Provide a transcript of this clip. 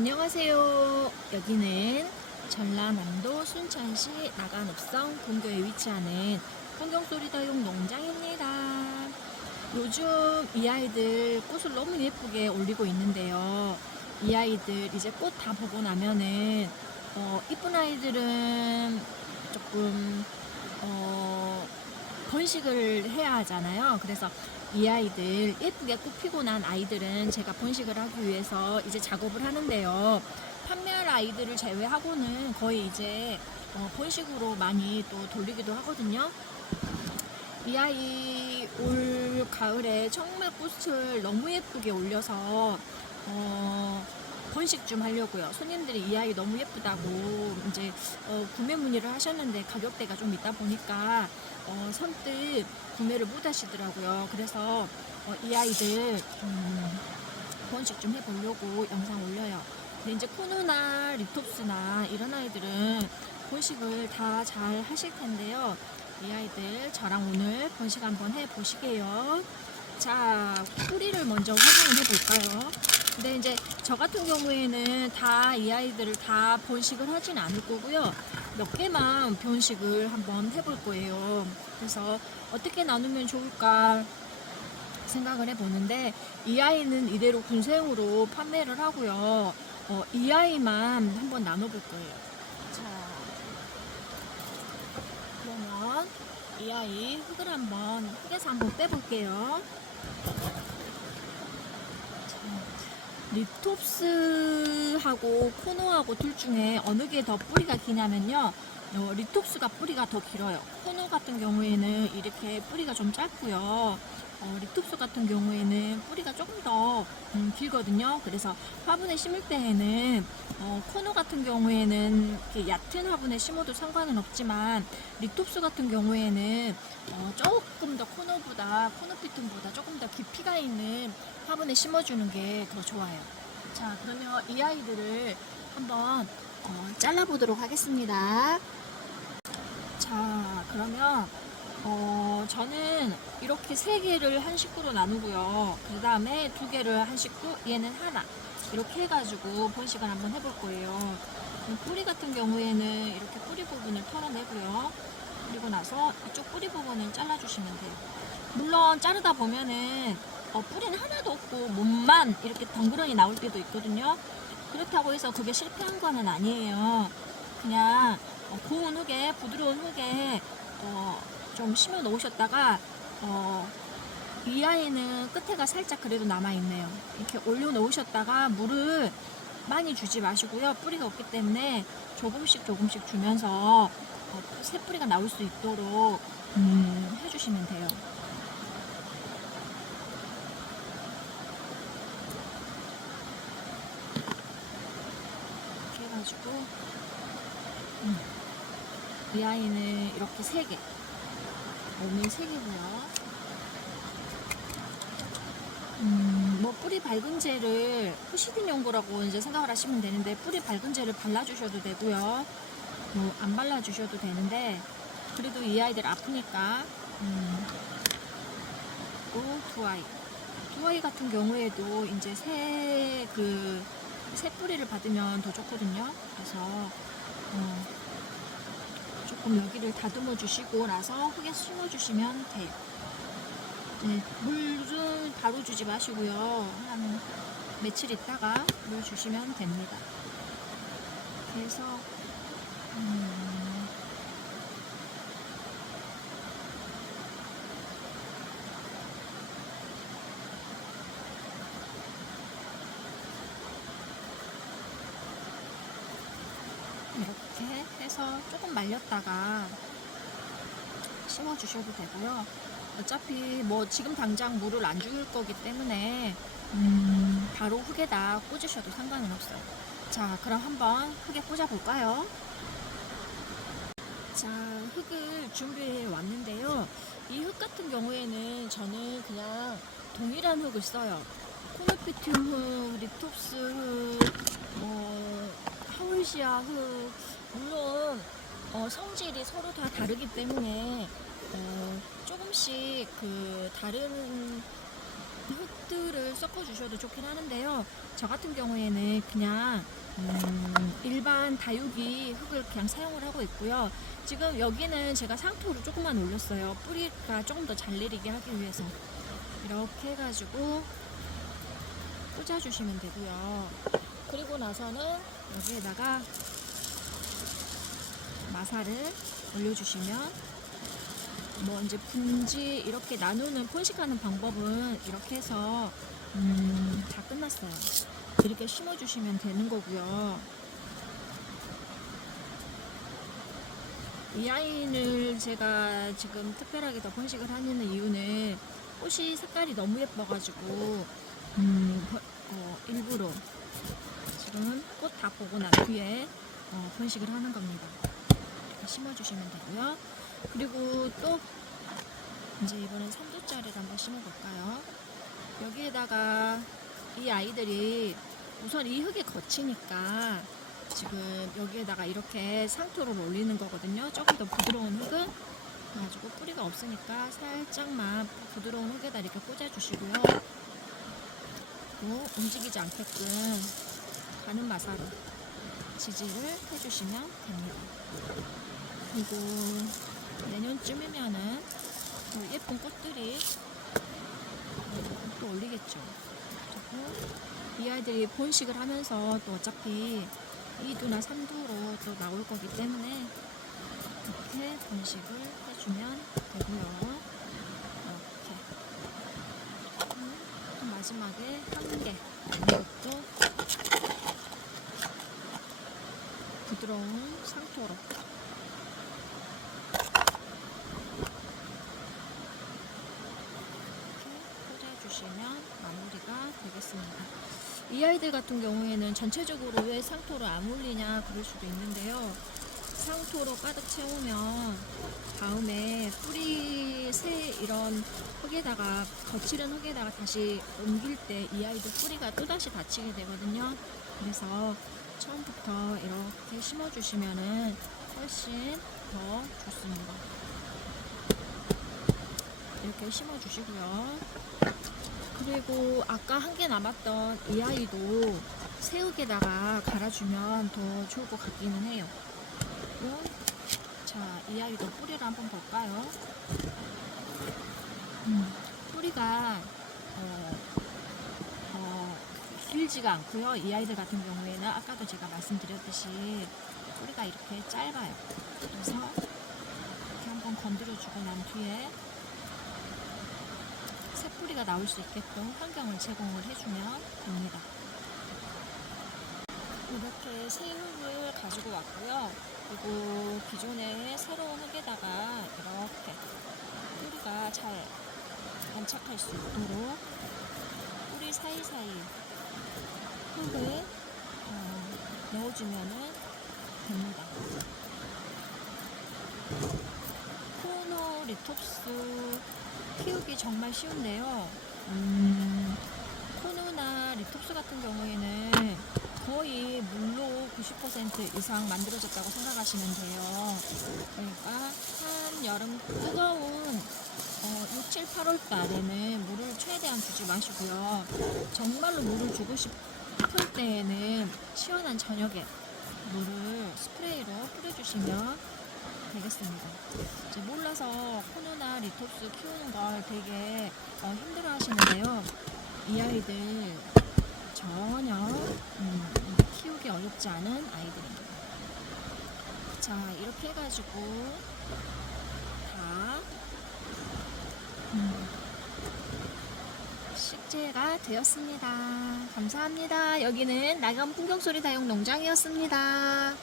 안녕하세요. 여기는 전라남도 순천시 나간읍성 본교에 위치하는 풍경소리다용 농장입니다. 요즘 이 아이들 꽃을 너무 예쁘게 올리고 있는데요. 이 아이들 이제 꽃 다 보고 나면은 이쁜 아이들은 조금 번식을 해야 하잖아요. 그래서 이 아이들 예쁘게 꽃 피고 난 아이들은 제가 번식을 하기 위해서 이제 작업을 하는데요. 판매할 아이들을 제외하고는 거의 이제 번식으로 많이 또 돌리기도 하거든요. 이 아이 올 가을에 정말 꽃을 너무 예쁘게 올려서 번식 좀 하려고요. 손님들이 이 아이 너무 예쁘다고 이제 구매 문의를 하셨는데 가격대가 좀 있다 보니까 선뜻 구매를 못 하시더라고요. 그래서 이 아이들 번식 좀 해보려고 영상 올려요. 근데 이제 코누나 리톱스나 이런 아이들은 번식을 다 잘 하실 텐데요. 이 아이들 저랑 오늘 번식 한번 해보시게요. 자, 뿌리를 먼저 확인을 해볼까요? 근데 이제 저 같은 경우에는 다 이 아이들을 다 번식을 하진 않을 거고요. 몇 개만 번식을 한번 해볼 거예요. 그래서 어떻게 나누면 좋을까 생각을 해보는데, 이 아이는 이대로 군생으로 판매를 하고요. 이 아이만 한번 나눠볼 거예요. 자, 그러면 이 아이 흙을 한번 흙에서 한번 빼볼게요. 리톱스하고 코노하고 둘 중에 어느 게 더 뿌리가 기냐면요. 리톱스가 뿌리가 더 길어요. 코노 같은 경우에는 이렇게 뿌리가 좀 짧고요. 리톱스 같은 경우에는 뿌리가 조금 더 길거든요. 그래서 화분에 심을 때에는 코노 같은 경우에는 이렇게 얕은 화분에 심어도 상관은 없지만, 리톱스 같은 경우에는 조금 더 코노피튼보다 조금 더 깊이가 있는 화분에 심어주는 게 더 좋아요. 자, 그러면 이 아이들을 한번 잘라보도록 하겠습니다. 자, 그러면 저는 이렇게 3개를 한 식구로 나누고요. 그 다음에 2개를 한 식구, 얘는 하나, 이렇게 해가지고 번식을 한번 해볼 거예요. 뿌리 같은 경우에는 이렇게 뿌리 부분을 털어내고요. 그리고 나서 이쪽 뿌리 부분을 잘라주시면 돼요. 물론 자르다 보면은 뿌리는 하나도 없고 몸만 이렇게 덩그러니 나올 때도 있거든요. 그렇다고 해서 그게 실패한 거는 아니에요. 그냥 고운 흙에, 부드러운 흙에 좀 심어 놓으셨다가 이 아이는 끝에가 살짝 그래도 남아있네요. 이렇게 올려 놓으셨다가 물을 많이 주지 마시고요. 뿌리가 없기 때문에 조금씩 주면서 새 뿌리가 나올 수 있도록 해주시면 돼요. 이렇게 해가지고 이 아이는 이렇게 3개, 몸이 3개고요. 뭐 뿌리 밝은제를 푸시딘 용도라고 이제 생각을 하시면 되는데, 뿌리 밝은제를 발라주셔도 되고요. 뭐 안 발라주셔도 되는데, 그래도 이 아이들 아프니까 또 두 아이 같은 경우에도 이제 새 뿌리를 받으면 더 좋거든요. 그래서 조금 여기를 다듬어 주시고 나서 흙에 심어 주시면 돼요. 네, 물은 바로 주지 마시고요. 한 며칠 있다가 물 주시면 됩니다. 그래서 이렇게 해서 조금 말렸다가 심어 주셔도 되고요. 어차피 뭐 지금 당장 물을 안 줄 거기 때문에 바로 흙에다 꽂으셔도 상관은 없어요. 자, 그럼 한번 흙에 꽂아 볼까요? 자, 흙을 준비해 왔는데요. 이 흙 같은 경우에는 저는 그냥 동일한 흙을 써요. 코노피튬 흙, 리톱스 흙, 하울시아 흙, 물론 성질이 서로 다 다르기 때문에 조금씩 그 다른 흙들을 섞어 주셔도 좋긴 하는데요. 저 같은 경우에는 그냥 일반 다육이 흙을 그냥 사용을 하고 있고요. 지금 여기는 제가 상토를 조금만 올렸어요. 뿌리가 조금 더 잘 내리게 하기 위해서. 이렇게 해가지고 꽂아주시면 되고요. 그리고 나서는 여기에다가 마사를 올려주시면, 뭐 이제 분지 이렇게 나누는 포식하는 방법은 이렇게 해서 다 끝났어요. 이렇게 심어주시면 되는 거고요. 이 아이를 제가 지금 특별하게 더 번식을 하는 이유는 꽃이 색깔이 너무 예뻐가지고 일부러 지금 꽃 다 보고 난 뒤에 번식을 하는 겁니다. 이렇게 심어주시면 되고요. 그리고 또 이제 이번엔 3두짜리를 한번 심어볼까요? 여기에다가 이 아이들이 우선 이 흙이 거치니까 지금 여기에다가 이렇게 상토를 올리는 거거든요. 조금 더 부드러운 흙을 그래가지고 뿌리가 없으니까 살짝만 부드러운 흙에다 이렇게 꽂아주시고요. 또 움직이지 않게끔 가는 마사로 지지를 해주시면 됩니다. 그리고 내년쯤이면은 또 예쁜 꽃들이 또 올리겠죠. 그리고 이 아이들이 번식을 하면서 또 어차피 2두나 3두로 또 나올 거기 때문에 이렇게 번식을 해주면 되고요. 이렇게. 또 마지막에 한 개. 이것도 부드러운 상토로. 꽂아주시면 마무리가 되겠습니다. 이 아이들 같은 경우에는 전체적으로 왜 상토로 안 올리냐 그럴 수도 있는데요. 상토로 가득 채우면 다음에 뿌리 새 이런 흙에다가 거칠은 흙에다가 다시 옮길 때 이 아이들 뿌리가 또다시 다치게 되거든요. 그래서 처음부터 이렇게 심어주시면은 훨씬 더 좋습니다. 이렇게 심어주시고요. 그리고 아까 한 개 남았던 이 아이도 새흙에다가 갈아주면 더 좋을 것 같기는 해요. 자, 이 아이도 뿌리를 한번 볼까요? 뿌리가 길지가 않고요. 이 아이들 같은 경우에는 아까도 제가 말씀드렸듯이 뿌리가 이렇게 짧아요. 그래서 이렇게 한번 건드려주고 난 뒤에 새뿌리가 나올 수 있게끔 환경을 제공을 해주면 됩니다. 이렇게 새 흙을 가지고 왔고요. 그리고 기존의 새로운 흙에다가 이렇게 뿌리가 잘 안착할 수 있도록 뿌리 사이사이 흙을 넣어주면 됩니다. 코노리톱스 키우기 정말 쉬운데요. 코누나 리톱스 같은 경우에는 거의 물로 90% 이상 만들어졌다고 생각하시면 돼요. 그러니까 한여름 뜨거운 6, 7, 8월 달에는 물을 최대한 주지 마시고요. 정말로 물을 주고 싶을 때에는 시원한 저녁에 물을 스프레이로 뿌려주시면 되겠습니다. 이제 몰라서 코누나 리톱스 키우는 걸 되게 힘들어 하시는데요. 이 아이들 전혀 키우기 어렵지 않은 아이들입니다. 자, 이렇게 해가지고 다 식재가 되었습니다. 감사합니다. 여기는 나감 풍경소리 다육 농장이었습니다.